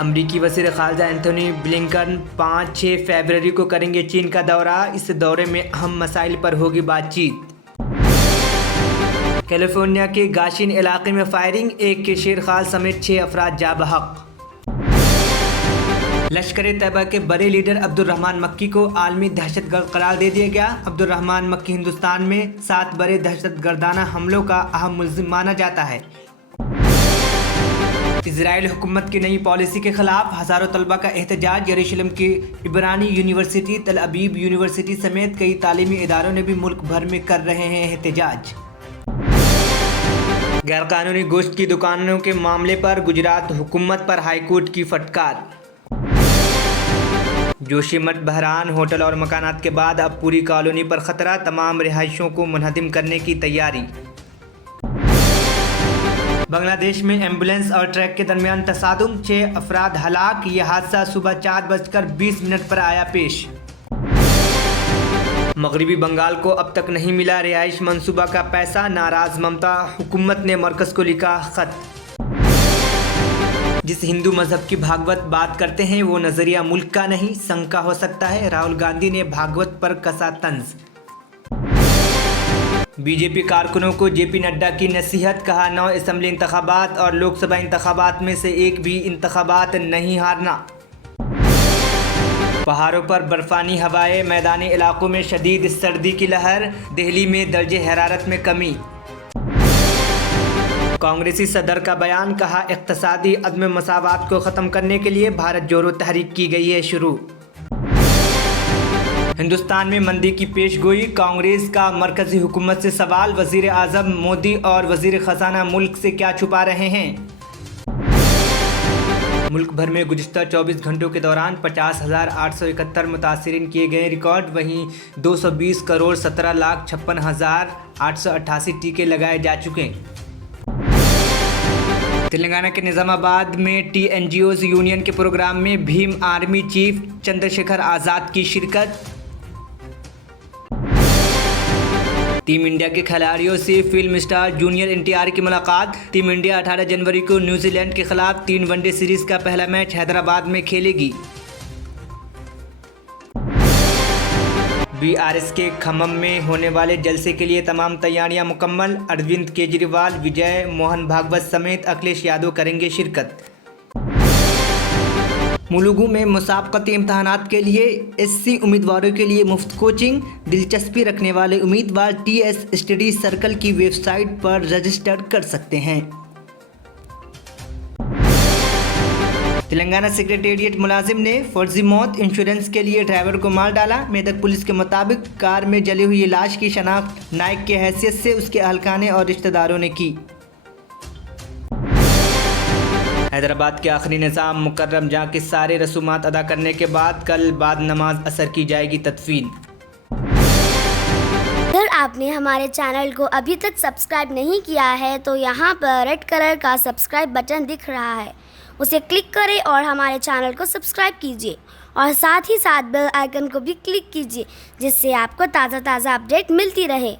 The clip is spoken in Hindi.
अमरीकी वज़ीर ख़ारजा एंथोनी ब्लिंकन 5-6 फरवरी को करेंगे चीन का दौरा। इस दौरे में अहम मसाइल पर होगी बातचीत। कैलिफोर्निया के गाशिन इलाके में फायरिंग, एक के शेरखाल समेत 6 अफराद जा बहक। लश्कर-ए-तैयबा के बड़े लीडर अब्दुर्रहमान मक्की को आलमी दहशतगर्द करार दे दिया गया। अब्दुर्रहमान मक्की हिंदुस्तान में 7 बड़े दहशतगर्दाना हमलों का अहम मुल्ज़िम माना जाता है। इजराइल हुकूमत की नई पॉलिसी के खिलाफ हज़ारों तलबा का एहतजाज। यरूशलेम की इब्रानी यूनिवर्सिटी, तल अबीब यूनिवर्सिटी समेत कई तालीमी इदारों ने भी मुल्क भर में कर रहे हैं एहतजाज। गैरकानूनी गोश्त की दुकानों के मामले पर गुजरात हुकूमत पर हाईकोर्ट की फटकार। जोशीमठ बहरान होटल और मकानात के बाद अब पूरी कॉलोनी पर खतरा, तमाम रिहायशों को मुनहदिम करने की तैयारी। बांग्लादेश में एम्बुलेंस और ट्रक के दरमियान तसादुम, 6 अफराद हलाक। यह हादसा सुबह 4:20 पर आया पेश। मगरबी बंगाल को अब तक नहीं मिला रिहाइश मंसूबा का पैसा, नाराज ममता हुकूमत ने मरकज़ को लिखा खत। जिस हिंदू मजहब की भागवत बात करते हैं वो नज़रिया मुल्क का नहीं, शंका हो सकता है। राहुल गांधी ने भागवत पर कसा तंज। बीजेपी कारकुनों को जेपी नड्डा की नसीहत, कहा 9 असम्बली इंतखाबात और लोकसभा इंतखाबात में से एक भी इंतखाबात नहीं हारना। पहाड़ों पर बर्फानी हवाएं, मैदानी इलाकों में शदीद सर्दी की लहर, दिल्ली में दर्जे हरारत में कमी। कांग्रेसी सदर का बयान, कहा इक़्तिसादी अदम मसावात को ख़त्म करने के लिए भारत जोड़ो तहरीक की गई है शुरू। हिंदुस्तान में मंदी की पेशगोई, कांग्रेस का मरकज़ी हुकूमत से सवाल। वज़ीर आज़म मोदी और वज़ीर ख़जाना मुल्क से क्या छुपा रहे हैं। मुल्क भर में गुज़िश्ता 24 घंटों के दौरान 50,871 मुतासिरीन किए गए रिकॉर्ड। वहीं 220,17,56,888 टीके लगाए जा चुके। तेलंगाना के निज़ामाबाद में TNGOs यूनियन के प्रोग्राम में भीम आर्मी चीफ चंद्रशेखर आज़ाद की शिरकत। टीम इंडिया के खिलाड़ियों से फिल्म स्टार जूनियर NTR की मुलाकात। टीम इंडिया 18 जनवरी को न्यूजीलैंड के खिलाफ 3 वनडे सीरीज का पहला मैच हैदराबाद में खेलेगी। BRS के खम्मम में होने वाले जलसे के लिए तमाम तैयारियां मुकम्मल। अरविंद केजरीवाल, विजय मोहन भागवत समेत अखिलेश यादव करेंगे शिरकत। मुलुगु में मुसाबकती इम्तहानात के लिए SC उम्मीदवारों के लिए मुफ्त कोचिंग। दिलचस्पी रखने वाले उम्मीदवार TS स्टडी सर्कल की वेबसाइट पर रजिस्टर कर सकते हैं। तेलंगाना सेक्रेटेरिएट मुलाजिम ने फर्जी मौत इंश्योरेंस के लिए ड्राइवर को मार डाला। मेदक पुलिस के मुताबिक कार में जली हुई लाश की शनाख्त नायक के हैसियत से उसके अहलखाने और रिश्तेदारों ने की। हैदराबाद के आखिरी निज़ाम मुकर्रम जहाँ के सारे रसूमात अदा करने के बाद कल बाद नमाज असर की जाएगी तदफीन। अगर आपने हमारे चैनल को अभी तक सब्सक्राइब नहीं किया है तो यहाँ पर रेड कलर का सब्सक्राइब बटन दिख रहा है, उसे क्लिक करें और हमारे चैनल को सब्सक्राइब कीजिए और साथ ही साथ बेल आइकन को भी क्लिक कीजिए जिससे आपको ताज़ा अपडेट मिलती रहे।